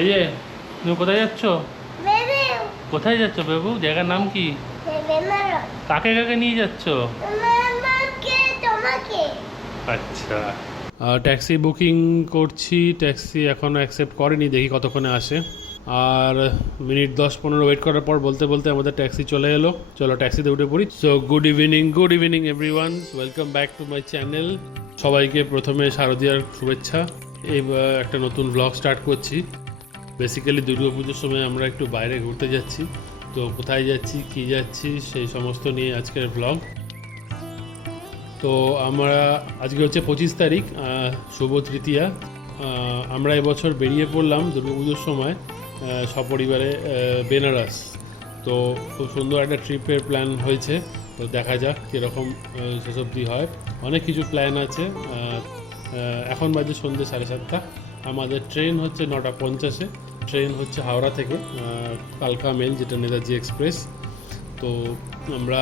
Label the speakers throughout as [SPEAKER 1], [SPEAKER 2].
[SPEAKER 1] এই যে তুমি কোথায় যাচ্ছ? কোথায় যাচ্ছ বেবু? জায়গার নাম কি? কাকে কাকে নিয়ে যাচ্ছ? আচ্ছা। ট্যাক্সি বুকিং করছি ট্যাক্সি এখনও অ্যাকসেপ্ট করেনি দেখি কতক্ষণে আসে। আর মিনিট দশ পনেরো ওয়েট করার পর বলতে বলতে আমাদের ট্যাক্সি চলে এলো। চলো ট্যাক্সিতে উঠে পড়ি। So good evening good evening everyone welcome back to my channel সবাইকে প্রথমে শারদীয়ার শুভেচ্ছা। এই একটা নতুন ব্লগ স্টার্ট করছি। বেসিক্যালি দুর্গাপুজোর সময় আমরা একটু বাইরে ঘুরতে যাচ্ছি। তো কোথায় যাচ্ছি, কী যাচ্ছি, সেই সমস্ত নিয়ে আজকের ব্লগ তো আমরা, আজকে হচ্ছে পঁচিশ তারিখ শুভ তৃতীয়া। আমরা এবছর বেরিয়ে পড়লাম দুর্গাপুজোর সময় সপরিবারে বেনারস। তো খুব সুন্দর একটা ট্রিপের প্ল্যান হয়েছে। তো দেখা যাক কীরকম শেষ অবধি হয়। অনেক কিছু প্ল্যান আছে। এখন বাজে সন্ধ্যে সাড়ে সাতটা। আমাদের ট্রেন হচ্ছে নটা পঞ্চাশে। ট্রেন হচ্ছে হাওড়া থেকে কালকা মেল যেটা নেতাজি এক্সপ্রেস তো আমরা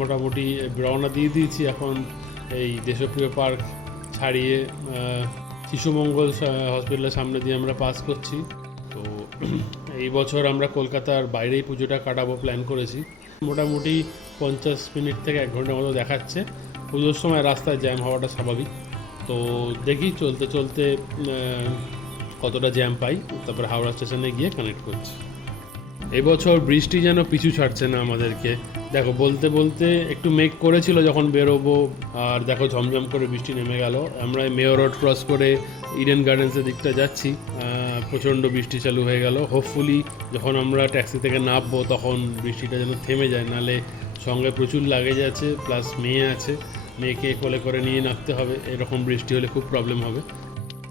[SPEAKER 1] মোটামুটি রওনা দিয়ে দিয়েছি এখন এই দেশপ্রিয় পার্ক ছাড়িয়ে শিশুমঙ্গল হসপিটালের সামনে দিয়ে আমরা পাস করছি। তো এই বছর আমরা কলকাতার বাইরেই পুজোটা কাটাবো প্ল্যান করেছি। মোটামুটি পঞ্চাশ মিনিট থেকে এক ঘণ্টার মতো দেখাচ্ছে। পুজোর সময় রাস্তায় জ্যাম হওয়াটা স্বাভাবিক। তো দেখি, চলতে চলতে কতটা জ্যাম পাই, তারপরে হাওড়া স্টেশনে গিয়ে কানেক্ট করছি। এবছর বৃষ্টি যেন পিছু ছাড়ছে না আমাদেরকে। দেখো, বলতে বলতে একটু মেঘ করেছিল যখন বেরোবো, আর দেখো ঝমঝম করে বৃষ্টি নেমে গেল। আমরা মেয়র রোড ক্রস করে ইডেন গার্ডেন্সের দিকটা যাচ্ছি। প্রচণ্ড বৃষ্টি চালু হয়ে গেল। হোপফুলি যখন আমরা ট্যাক্সি থেকে নামবো, তখন বৃষ্টিটা যেন থেমে যায়। নালে সঙ্গে প্রচুর লাগেজ আছে প্লাস মেয়ে আছে। মেয়েকে কোলে করে নিয়ে নামতে হবে। এরকম বৃষ্টি হলে খুব প্রবলেম হবে।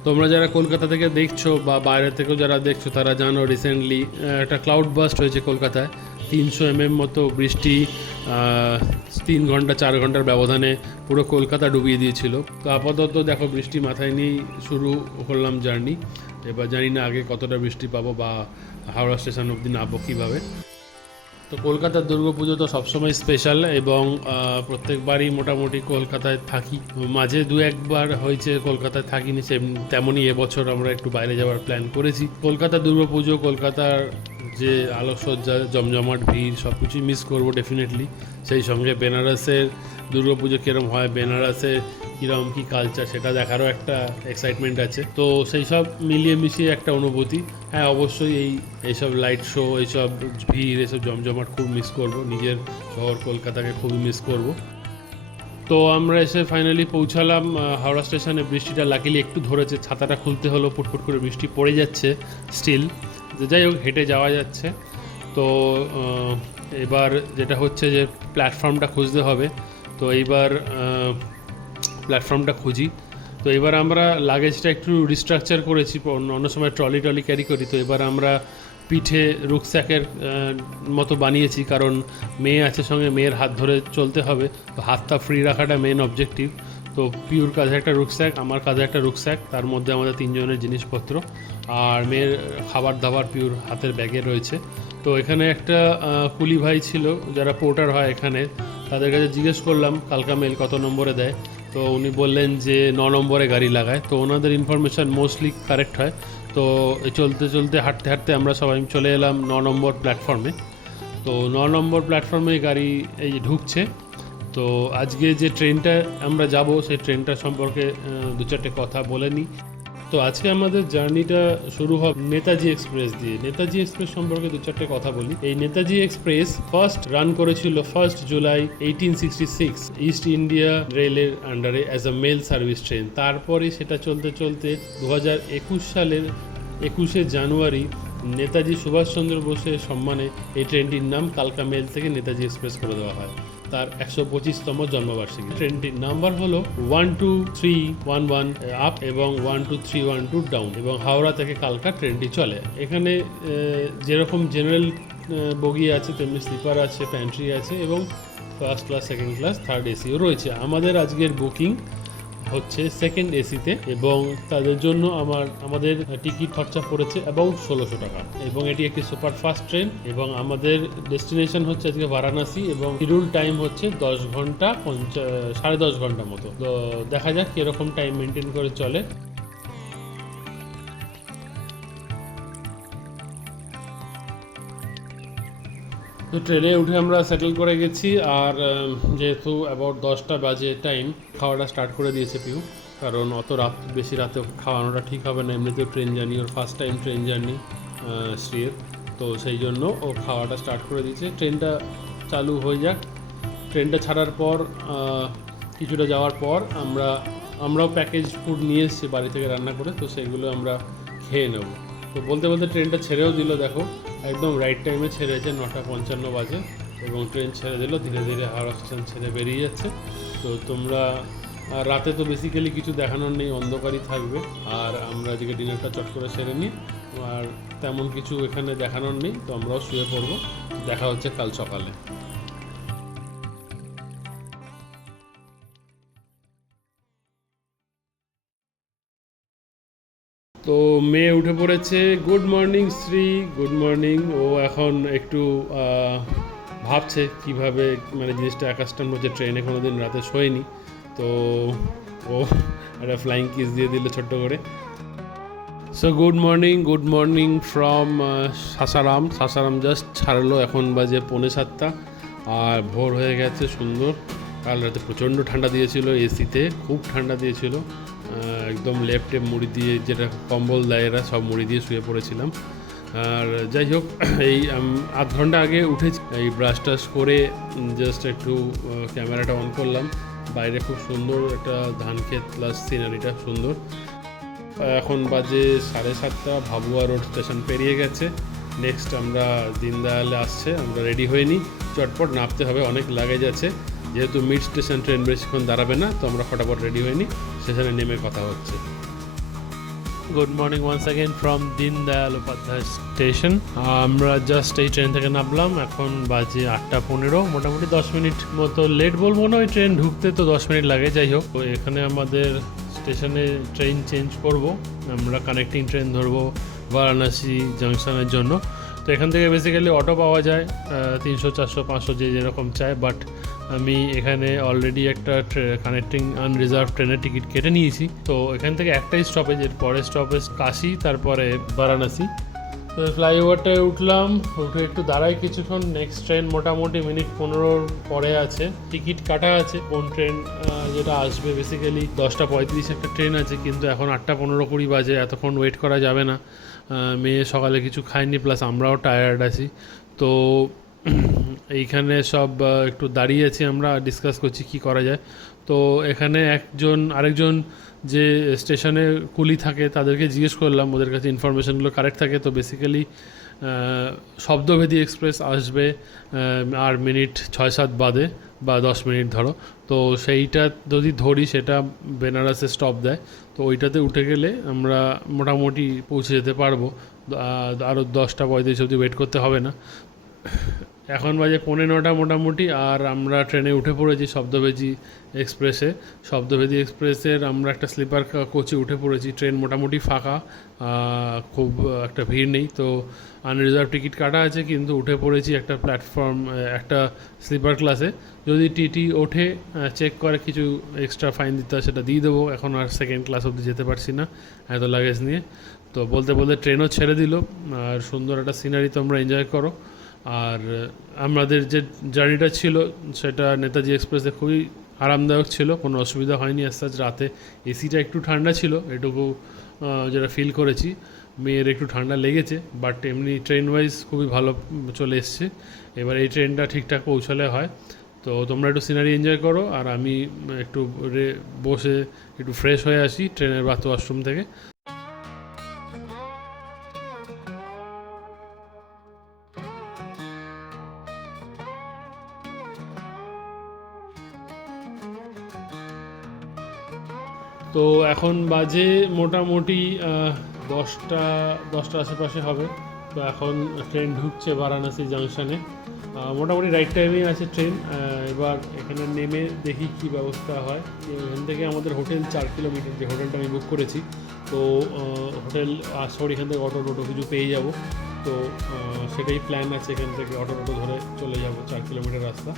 [SPEAKER 1] তোমরা যারা কলকাতা থেকে দেখছ বা বাইরে থেকেও যারা দেখছ, তারা জানো রিসেন্টলি একটা ক্লাউড বাস্ট হয়েছে কলকাতায়। তিনশো এমএম মতো বৃষ্টি তিন ঘণ্টা, চার ঘণ্টার ব্যবধানে পুরো কলকাতা ডুবিয়ে দিয়েছিল। তো আপাতত দেখো বৃষ্টি মাথায় নিয়েই শুরু করলাম জার্নি এবার জানি না আগে কতটা বৃষ্টি পাবো বা হাওড়া স্টেশন অবধি নামবো কীভাবে। তো কলকাতার দুর্গাপুজো তো সবসময় স্পেশাল এবং প্রত্যেকবারই মোটামুটি কলকাতায় থাকি। মাঝে দু একবার হয়েছে কলকাতায় থাকিনি তেমনই এবছর আমরা একটু বাইরে যাওয়ার প্ল্যান করেছি। কলকাতার দুর্গাপুজো কলকাতার যে আলোকসজ্জা, জমজমাট, ভিড় সব কিছুই মিস করব ডেফিনেটলি সেই সঙ্গে বেনারসের দুর্গাপুজো কীরকম হয়, বেনারসে কীরকম কী কালচার সেটা দেখারও একটা এক্সাইটমেন্ট আছে। তো সেই সব মিলিয়ে মিশিয়ে একটা অনুভূতি। হ্যাঁ অবশ্যই এই, এইসব লাইট শো এইসব ভিড়, এইসব জমজমাট খুব মিস করব। নিজের শহর কলকাতাকে খুবই মিস করব। তো আমরা এসে ফাইনালি পৌঁছালাম হাওড়া স্টেশনে বৃষ্টিটা লাকিলি একটু ধরেছে, ছাতাটা খুলতে হলো, ফুটফুট করে বৃষ্টি পড়ে যাচ্ছে স্টিল যাই হোক, হেঁটে যাওয়া যাচ্ছে। তো এবার যেটা হচ্ছে যে প্ল্যাটফর্মটা খুঁজতে হবে। তো এইবার প্ল্যাটফর্মটা খুঁজি। তো এবার আমরা লাগেজটা একটু রিস্ট্রাকচার করেছি, অন্য সময় ট্রলি ট্রলি ক্যারি করি। তো এবার আমরা পিঠে রুকস্যাকের মতো বানিয়েছি, কারণ মেয়ে আছে সঙ্গে, মেয়ের হাত ধরে চলতে হবে। তো হাতটা ফ্রি রাখাটা মেন অবজেক্টিভ তো পিওর কাজে একটা রুকস্যাক আমার কাজে একটা রুকস্যাক তার মধ্যে আমাদের তিনজনের জিনিসপত্র। আর মেয়ের খাবার দাবার পিওর হাতের ব্যাগে রয়েছে। তো এখানে একটা কুলি ভাই ছিল, যারা পোর্টার হয় এখানে। তাদের কাছে জিজ্ঞেস করলাম, কালকা মেল কত নম্বরে দেয়? তো উনি বললেন যে, ন নম্বরে গাড়ি লাগায়। তো ওনাদের ইনফরমেশান মোস্টলি কারেক্ট হয়। তো চলতে চলতে, হাঁটতে হাঁটতে আমরা সবাই চলে এলাম ন নম্বর প্ল্যাটফর্মে তো ন নম্বর প্ল্যাটফর্মে গাড়ি এই যে ঢুকছে। তো আজকে যে ট্রেনটা আমরা যাব, সেই ট্রেনটা সম্পর্কে দু চারটে কথা বলে নিই। তো আজকে আমাদের জার্নিটা শুরু হবে নেতাজি এক্সপ্রেস দিয়ে। নেতাজি এক্সপ্রেস সম্পর্কে দু চারটে কথা বলি। এই নেতাজি এক্সপ্রেস ফার্স্ট রান করেছিল first July eighteen sixty six East India রেলের আন্ডারে as a mail service train তারপরে সেটা চলতে চলতে দু একুশ সালের একুশে জানুয়ারি নেতাজি সুভাষচন্দ্র বোসের সম্মানে এই ট্রেনটির নাম কালকা মেল থেকে নেতাজি এক্সপ্রেস করে দেওয়া হয়। তার একশো পঁচিশতম জন্মবার্ষিকী। ট্রেনটির নাম্বার হলো one two three one one up এবং one two three one two down এবং হাওড়া থেকে কালকা ট্রেনটি চলে। এখানে যেরকম জেনারেল বগি আছে, তেমনি স্লিপার আছে প্যান্ট্রি আছে, এবং first class second class third SEO রয়েছে। আমাদের আজকের বুকিং হচ্ছে সেকেন্ড এসিতে এবং তাদের জন্য আমার, আমাদের টিকিট খরচা পড়েছে এবং ষোলোশো টাকা। এবং এটি একটি সুপার ফাস্ট ট্রেন এবং আমাদের ডেস্টিনেশন হচ্ছে আজকে বারাণসী এবং শিডিউল টাইম হচ্ছে দশ ঘণ্টা পঞ্চাশ সাড়ে দশ ঘণ্টা মতো। তো দেখা যাক কীরকম টাইম মেনটেন করে চলে। তো ট্রেনে উঠে আমরা সেটেল করে গেছি আর যেহেতু অ্যাবাউট দশটা বাজে টাইম খাওয়াটা স্টার্ট করে দিয়েছে পিউ। কারণ অত রাত, বেশি রাতে খাওয়ানোটা ঠিক হবে না। এমনিতেও ট্রেন জার্নি ওর ফার্স্ট টাইম ট্রেন জার্নি শ্রীর। তো সেই জন্য ও খাওয়াটা স্টার্ট করে দিয়েছে। ট্রেনটা চালু হয়ে যাক। ট্রেনটা ছাড়ার পর কিছুটা যাওয়ার পর আমরা, আমরাও প্যাকেজ ফুড নিয়ে এসেছি বাড়ি থেকে রান্না করে। তো সেগুলো আমরা খেয়ে নেব। তো বলতে বলতে ট্রেনটা ছেড়েও দিল, দেখো। একদম রাইট টাইমে ছেড়েছে নটা পঞ্চান্ন বাজে এবং ট্রেন ছেড়ে দিল, ধীরে ধীরে হাওড়া স্টেশন ছেড়ে বেরিয়ে যাচ্ছে। তো তোমরা রাতে তো বেসিক্যালি কিছু দেখানোর নেই, অন্ধকারই থাকবে। আর আমরা আজকে ডিনারটা চট করে সেরে নিই। আর তেমন কিছু এখানে দেখানোর নেই, তো আমরাও শুয়ে পড়ব। দেখা হচ্ছে কাল সকালে। তো মেয়ে উঠে পড়েছে। Good morning Shree. Good morning ও এখন একটু ভাবছে কীভাবে মানে জিনিসটা অ্যাকাস্টাম হচ্ছে ট্রেনে কোনো দিন রাতে শোয়নি। তো ও একটা ফ্লাইং কিস দিয়ে দিল ছোট্ট করে। So good morning good morning from Sasaram. Sasaram just ছাড়লো, এখন বাজে পৌনে সাতটা। আর ভোর হয়ে গেছে, সুন্দর। কাল রাতে প্রচণ্ড ঠান্ডা দিয়েছিল এসিতে খুব ঠান্ডা দিয়েছিল। একদম লেফটে মুড়ি দিয়ে যেটা কম্বল দেয় এরা, সব মুড়ি দিয়ে শুয়ে পড়েছিলাম। আর যাই হোক, এই আধ ঘণ্টা আগে উঠেছি এই ব্রাশ টাশ করে জাস্ট একটু ক্যামেরাটা অন করলাম। বাইরে খুব সুন্দর একটা ধান ক্ষেত প্লাস সিনারিটা সুন্দর। এখন বাজে সাড়ে সাতটা, ভাবুয়া রোড স্টেশন পেরিয়ে গেছে। নেক্সট আমরা দিনদয়ালে আসছে, আমরা রেডি হয়ে নিই। চটপট নামতে হবে, অনেক লাগেজ আছে। যেহেতু মিড স্টেশন ট্রেন বেশিক্ষণ দাঁড়াবে না, তো আমরা ফটাফট রেডি হয়ে নিই। স্টেশনে নেমে কথা হচ্ছে। Good morning once again from Deendayal Upadhyay station আমরা জাস্ট এই ট্রেন থেকে নামলাম, এখন বাজে আটটা পনেরো। মোটামুটি দশ মিনিট মতো লেট বলব না, ওই ট্রেন ঢুকতে তো দশ মিনিট লাগে, যাই হোক। তো এখানে আমাদের স্টেশনে ট্রেন চেঞ্জ করব, আমরা কানেক্টিং ট্রেন ধরবো বারাণসী জাংশনের জন্য। তো এখান থেকে বেসিক্যালি অটো পাওয়া যায় তিনশো, চারশো, পাঁচশো যে যেরকম চায় বাট আমি এখানে অলরেডি একটা কানেক্টিং আনরিজার্ভ ট্রেনের টিকিট কেটে নিয়েছি। তো এখান থেকে একটাই স্টপেজ এর পরের স্টপেজ কাশি, তারপরে বারাণসী। তো ফ্লাইওভারটায় উঠলাম, উঠে একটু দাঁড়াই কিছুক্ষণ নেক্সট ট্রেন মোটামুটি মিনিট পনেরোর পরে আছে। টিকিট কাটা আছে, কোন ট্রেন যেটা আসবে বেসিক্যালি দশটা পঁয়ত্রিশ একটা ট্রেন আছে, কিন্তু এখন আটটা পনেরো কুড়ি বাজে, এতক্ষণ ওয়েট করা যাবে না। মেয়ে সকালে কিছু খায়নি প্লাস আমরাও টায়ার্ড আছি। তো এইখানে সব একটু দাঁড়িয়ে আছি আমরা ডিসকাস করছি কি করা যায়। তো এখানে একজন, আরেকজন যে স্টেশনে কুলি থাকে, তাদেরকে জিজ্ঞেস করলাম, ওদের কাছে ইনফরমেশনগুলো কারেক্ট থাকে। তো বেসিক্যালি শব্দভেদী এক্সপ্রেস আসবে আর মিনিট ছয় সাত বাদে, বা দশ মিনিট ধরো। তো সেইটা যদি ধরি, সেটা বেনারসে স্টপ দেয়। তো ওইটাতে উঠে গেলে আমরা মোটামুটি পৌঁছে যেতে পারব। আরও দশটা পঁয়ত্রিশ অবধি ওয়েট করতে হবে না। এখন বাজে পৌনে নটা মোটামুটি, আর আমরা ট্রেনে উঠে পড়েছি শব্দভেদী এক্সপ্রেসে। শব্দভেদী এক্সপ্রেসের আমরা একটা স্লিপার কোচে উঠে পড়েছি। ট্রেন মোটামুটি ফাঁকা খুব একটা ভিড় নেই। তো আনরিজার্ভ টিকিট কাটা আছে, কিন্তু উঠে পড়েছি একটা প্ল্যাটফর্ম একটা স্লিপার ক্লাসে। যদি টিটি ওঠে চেক করে কিছু এক্সট্রা ফাইন দিতে হয়, সেটা দিয়ে দেবো। এখন আর সেকেন্ড ক্লাস অবধি যেতে পারছি না, এত লাগেজ নিয়ে। তো বলতে বলতে ট্রেনও ছেড়ে দিল, আর সুন্দর একটা সিনারি তোমরা এনজয় করো। আর আমাদের যে জার্নিটা ছিল, সেটা নেতাজি এক্সপ্রেসে খুবই আরামদায়ক ছিল, কোনো অসুবিধা হয়নি আজ সাজ রাতে। এসিটা একটু ঠান্ডা ছিল, এটুকু যেটা ফিল করেছি, মেয়ের একটু ঠান্ডা লেগেছে বাট এমনি ট্রেন ওয়াইজ খুবই ভালো চলে এসছে। এবার এই ট্রেনটা ঠিকঠাক পৌঁছালে হয়। তো তোমরা একটু সিনারি এনজয় করো, আর আমি একটু বসে একটু ফ্রেশ হয়ে আসি ট্রেনের বাথ ওয়াশরুম থেকে। তো এখন বাজে মোটামুটি দশটা দশটা আশেপাশে হবে। তো এখন ট্রেন ঢুকছে বারাণসী জাংশনে। মোটামুটি রাইট টাইমেই আছে ট্রেন। এবার এখানে নেমে দেখি কি ব্যবস্থা হয়। এখান থেকে আমাদের হোটেল চার কিলোমিটার, যে হোটেলটা আমি বুক করেছি। তো হোটেল সরি এখান থেকে অটো টোটো কিছু পেয়ে যাব। তো সেটাই প্ল্যান আছে এখান থেকে অটো টোটো ধরে চলে যাব চার কিলোমিটার রাস্তা।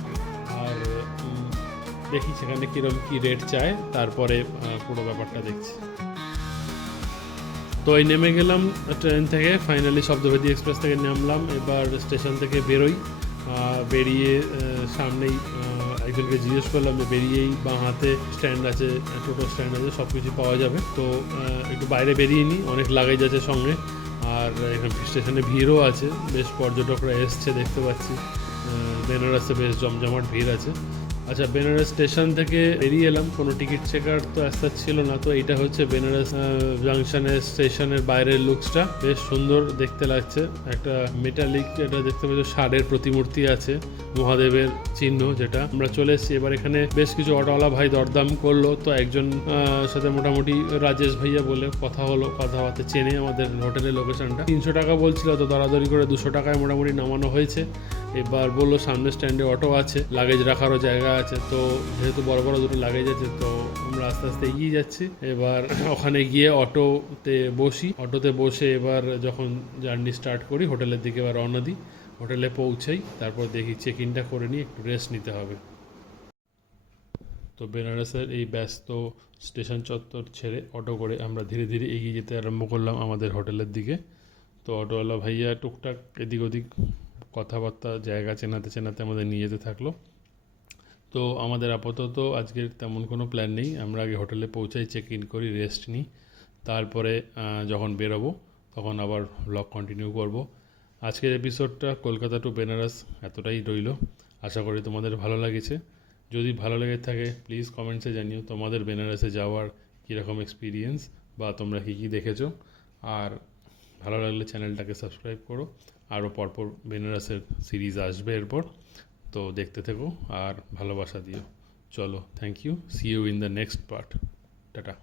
[SPEAKER 1] আর দেখি সেখানে কীরকম কী রেট চায়, তারপরে পুরো ব্যাপারটা দেখছি। তো এই নেমে গেলাম ট্রেন থেকে ফাইনালি শব্দভেদী এক্সপ্রেস থেকে নামলাম, এবার স্টেশন থেকে বেরোই। বেরিয়ে সামনেই একজনকে জিজ্ঞেস করলাম যে বেরিয়েই বাঁ হাতে স্ট্যান্ড আছে, টোটো স্ট্যান্ড আছে সব কিছু পাওয়া যাবে। তো একটু বাইরে বেরিয়ে নিই, অনেক লাগেজ আছে সঙ্গে, আর এখানে স্টেশনে ভিড়ও আছে, বেশ পর্যটকরা এসছে, দেখতে পাচ্ছি। বেনারসে বেশ জমজমাট ভিড় আছে। আচ্ছা বেনারস স্টেশন থেকে বেরিয়ে এলাম। কোনো টিকিট চেকার তো আস্তে ছিল না, তো এটা হচ্ছে বেনারস জাংশনের স্টেশনের বাইরের লুকসটা। বেশ সুন্দর দেখতে লাগছে। একটা মেটালিক এটা দেখতে পাচ্ছ, ষাঁড়ের প্রতিমূর্তি আছে, মহাদেবের চিহ্ন যেটা। আমরা চলে এসেছি। এবার এখানে বেশ কিছু অটোওয়ালা ভাই দরদাম করল। তো একজন সাথে মোটামুটি রাজেশ ভাইয়া বলে কথা হলো কথাবার্তা চেনে আমাদের হোটেলের লোকেশনটা তিনশো টাকা বলছিল, তো দরাদরি করে দুশো টাকায় মোটামুটি নামানো হয়েছে। এবার বলল সামনে স্ট্যান্ডে অটো আছে লাগেজ রাখারও জায়গা আছে, তো যেহেতু বড় বড় দুটো লাগেজ আছে, তো আমরা আস্তে আস্তে এগিয়ে যাচ্ছি। এবার ওখানে গিয়ে অটোতে বসি। অটোতে বসে এবার যখন জার্নি স্টার্ট করি, হোটেলের দিকে এবার রওনা দিই। হোটেলে পৌঁছাই, তারপর দেখি চেক ইনটা করে নিয়ে একটু রেস্ট নিতে হবে। তো বেনারসের এই ব্যস্ত স্টেশন চত্বর ছেড়ে অটো করে আমরা ধীরে ধীরে এগিয়ে যেতে আরম্ভ করলাম আমাদের হোটেলের দিকে। তো অটোওয়ালা ভাইয়া টুকটাক এদিক ওদিক কথাবার্তা, জায়গা চেনাতে চেনাতে আমাদের নিয়ে যেতে থাকল। তো আমাদের আপাতত আজকের তেমন কোনো প্ল্যান নেই। আমরা আগে হোটেলে পৌঁছাই চেক ইন করি রেস্ট নিই। তারপরে যখন বেরোবো, তখন আবার ব্লগ কন্টিনিউ করব। আজকের এপিসোডটা কলকাতা টু বেনারস এতটাই রইল। আশা করি তোমাদের ভালো লাগেছে। যদি ভালো লেগে থাকে প্লিজ কমেন্টসে জানিও তোমাদের বেনারসে যাওয়ার কীরকম এক্সপিরিয়েন্স বা তোমরা কী কী দেখেছ। আর ভালো লাগলে চ্যানেলটাকে সাবস্ক্রাইব করো। আরও পরপর বেনারসের সিরিজ আসবে এরপর। তো দেখতে থেকো আর ভালোবাসা দিও। চলো thank you see you in the next part tata.